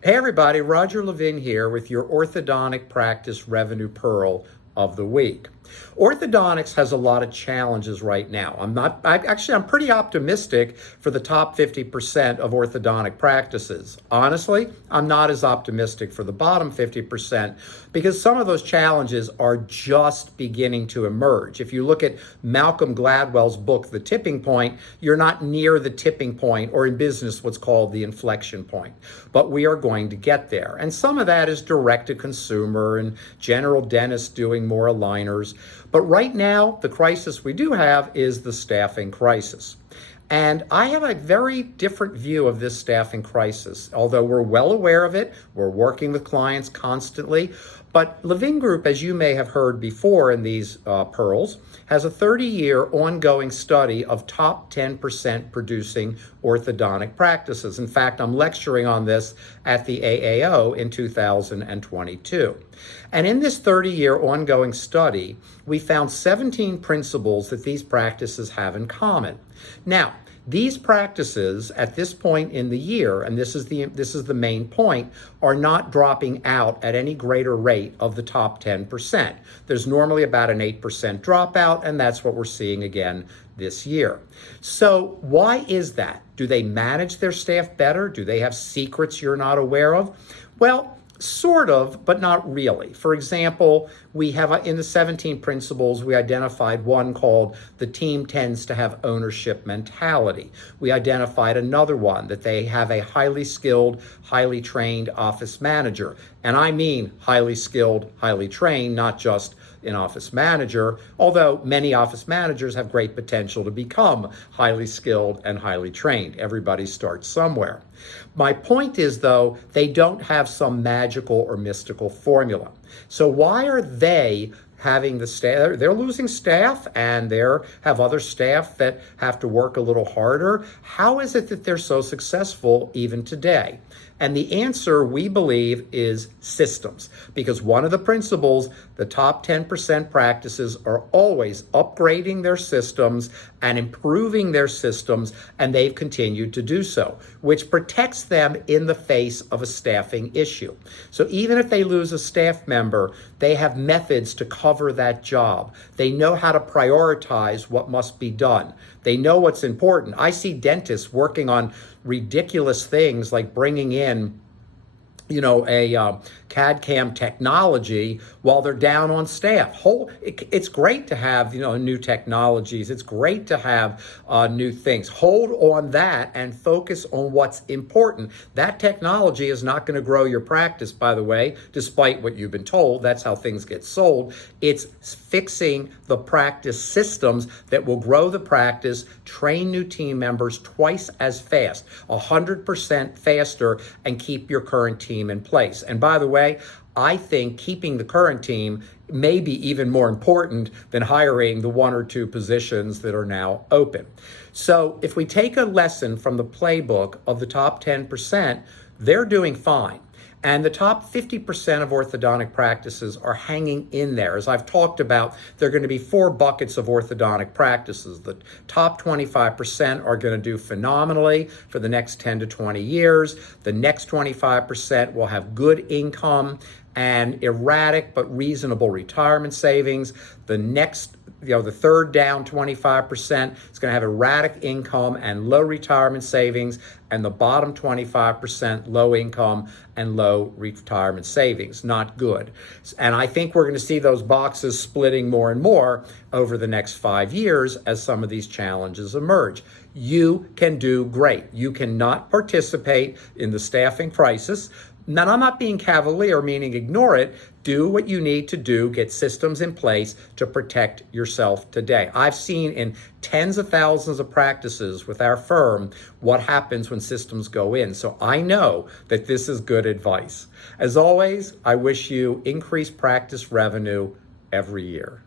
Hey everybody, Roger Levin here with your orthodontic practice revenue pearl of the week. Orthodontics has a lot of challenges right now. I'm pretty optimistic for the top 50% of orthodontic practices. Honestly, I'm not as optimistic for the bottom 50% because some of those challenges are just beginning to emerge. If you look at Malcolm Gladwell's book, The Tipping Point, you're not near the tipping point, or in business, what's called the inflection point. But we are going to get there. And some of that is direct to consumer and general dentists doing more aligners. But right now, the crisis we do have is the staffing crisis. And I have a very different view of this staffing crisis. Although we're well aware of it, we're working with clients constantly. But Levin Group, as you may have heard before in these pearls, has a 30-year ongoing study of top 10% producing orthodontic practices. In fact, I'm lecturing on this at the AAO in 2022. And in this 30-year ongoing study, we found 17 principles that these practices have in common. Now, these practices at this point in the year, and this is the main point, are not dropping out at any greater rate of the top 10%. There's normally about an 8% dropout, and that's what we're seeing again this year. So why is that? Do they manage their staff better? Do they have secrets you're not aware of? Well, sort of, but not really. For example, we have in the 17 principles, we identified one called the team tends to have ownership mentality. We identified another one that they have a highly skilled, highly trained office manager. And I mean highly skilled, highly trained, not just an office manager, although many office managers have great potential to become highly skilled and highly trained. Everybody starts somewhere. My point is, though, they don't have some magical or mystical formula. So why are they having the staff? They're losing staff, and they have other staff that have to work a little harder. How is it that they're so successful even today? And the answer, we believe, is systems. Because one of the principles, the top 10% practices are always upgrading their systems and improving their systems, and they've continued to do so, which protects them in the face of a staffing issue. So even if they lose a staff member, they have methods to cover that job. They know how to prioritize what must be done. They know what's important. I see dentists working on ridiculous things like bringing in a CAD/CAM technology while they're down on staff. It's great to have, new technologies. It's great to have new things. Hold on that and focus on what's important. That technology is not going to grow your practice, by the way, despite what you've been told. That's how things get sold. It's fixing the practice systems that will grow the practice, train new team members twice as fast, 100% faster, and keep your current team in place. And by the way, I think keeping the current team may be even more important than hiring the one or two positions that are now open. So if we take a lesson from the playbook of the top 10%, they're doing fine. And the top 50% of orthodontic practices are hanging in there. As I've talked about, there are going to be 4 buckets of orthodontic practices. The top 25% are going to do phenomenally for the next 10 to 20 years. The next 25% will have good income and erratic but reasonable retirement savings. The third down 25% is going to have erratic income and low retirement savings, and the bottom 25% low income and low retirement savings. Not good. And I think we're going to see those boxes splitting more and more over the next 5 years as some of these challenges emerge. You can do great. You cannot participate in the staffing crisis. Now, I'm not being cavalier, meaning ignore it. Do what you need to do, get systems in place to protect yourself today. I've seen in tens of thousands of practices with our firm what happens when systems go in. So I know that this is good advice. As always, I wish you increased practice revenue every year.